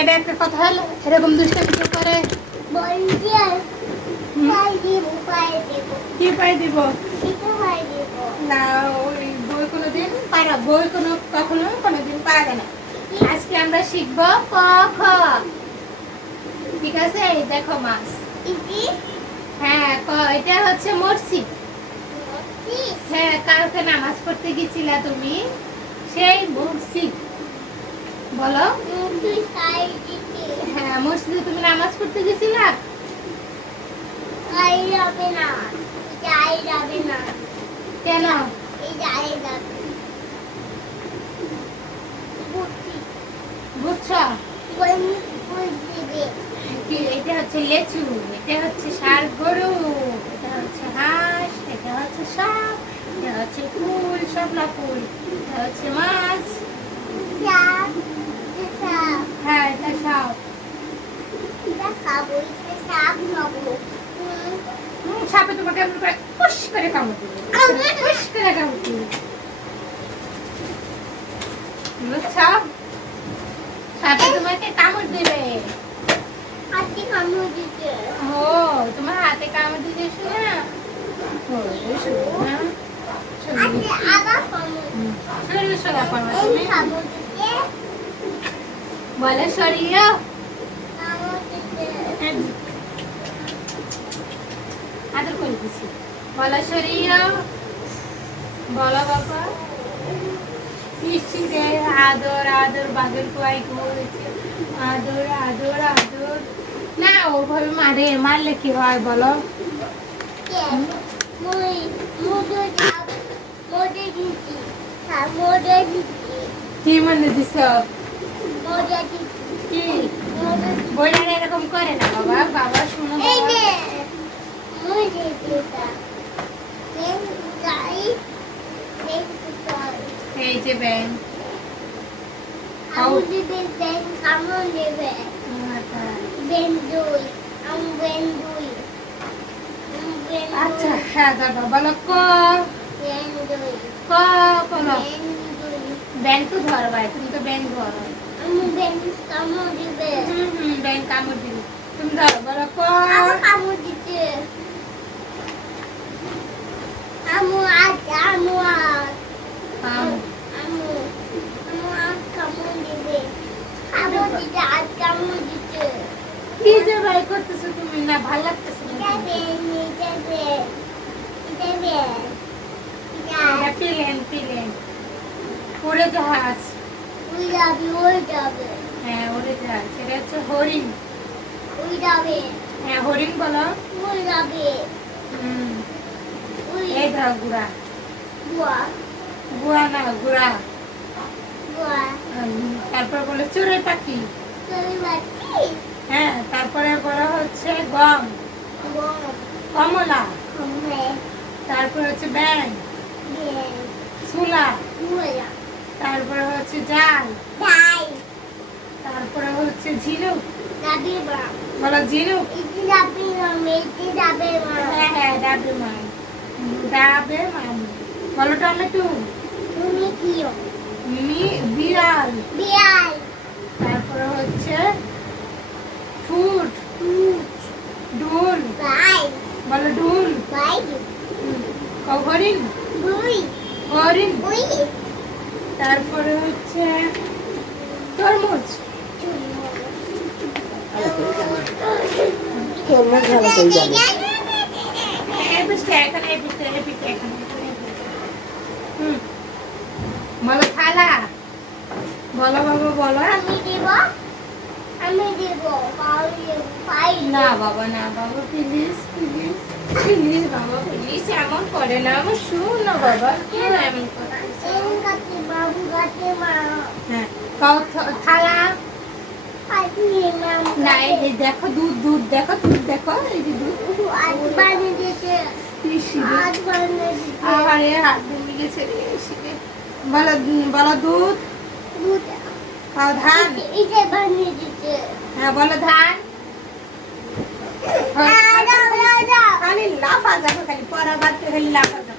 এটা একটা কথা হলো, এরকম দুষ্টামি কেউ করে? কি পাই দিব না? ওই বই কোনোদিন পারা, বই কোনোদিন পারা না। আজকে আমরা শিখবো ক খ। ঠিক আছে, এই দেখো মাছ। হ্যাঁ, এটা হচ্ছে মসজিদ। হ্যাঁ, কালকে নামাজ পড়তে গেছিলা তুমি, সেই মসজিদ। বলো। হ্যাঁ, মসজিদে তুমি নামাজ পড়তে গেছিলা? কেন? বুঝছো? এটা হচ্ছে লেচু, এটা হচ্ছে ষাঁড় গরু, এটা হচ্ছে হাঁস, এটা হচ্ছে সাপ, এটা হচ্ছে ফুল, শাপলা ফুল, এটা হচ্ছে মাছ। হ্যাঁ, এটা সাপ। সাপে তোমাকে এমন করে ফুস করে কামড় দিবে, ফুস করে কামড় দিবে। বুঝছো? সাপে তোমাকে কামড় দিবে। ও, তোমার হাতে কামড় দিতেছ না? বলে সরিয়ে আদর করে দিছি। বলো সরিয়ে, বলো বাবা। পিসিরে আদর আদর বাদর কুয়াই করেছে, আদর আদর আদর। না, ওভাবে মারলে কি হয় বলো? কি মনে দিছ? কি বইটা এরকম করে না বাবা, বাবা শুনো। এই যে ব্যাংক, আচ্ছা হ্যাঁ দাদা বলো ক। ক বলো। ব্যাংক তো ধরবাই, তুমি তো ব্যাংক ধরো। ব্যাংক কামড় দিবে। তুমি ধরো, বলো ক। কি যে ভাই করতেছো তুমি? না ভাল লাগতেছে না। প্লেন উড়ে জাহাজ। হ্যাঁ, উড়ে জাহাজ। সেটা হচ্ছে হরিণ। হ্যাঁ, হরিণ বলো। এই ধর গুড়া। গুড়া না, গুড়া। তারপর বলে চড়ুই পাখি। হ্যাঁ, তারপরে বলা হচ্ছে গম, কমলা। তারপরে হচ্ছে ব্যাং, সুলা। তারপরে হচ্ছে জাল। তারপরে হচ্ছে ঝিনুক। বলো ঝিনুক। হ্যাঁ হ্যাঁ, ডাবের মান। ডাবের মান। বলো টমেটো। বিড়াল। তারপরে হচ্ছে ফুট। ডুল। বলো ডুল। হরিণ। হরিণ। তারপরে হচ্ছে তরমুজ। বলো থালা। বলো বাবা, বলো। না বাবা, না বাবা, প্লিজ প্লিজ প্লিজ বাবা, প্লিজ এমন করে না। আমার শুনো বাবা, কেন এমন করে? হ্যাঁ, থালা। না, এই যে দেখো দুধ, দুধ দেখো, দুধ দেখো, এই যে দুধ। আরে হাত ভেঙে গেছে রে। বলো, বলো দুধ। ধান। হ্যাঁ, বলো ধান। খালি লাফা যাবে, খালি পড়া বাদ খালি লাফা যাবে।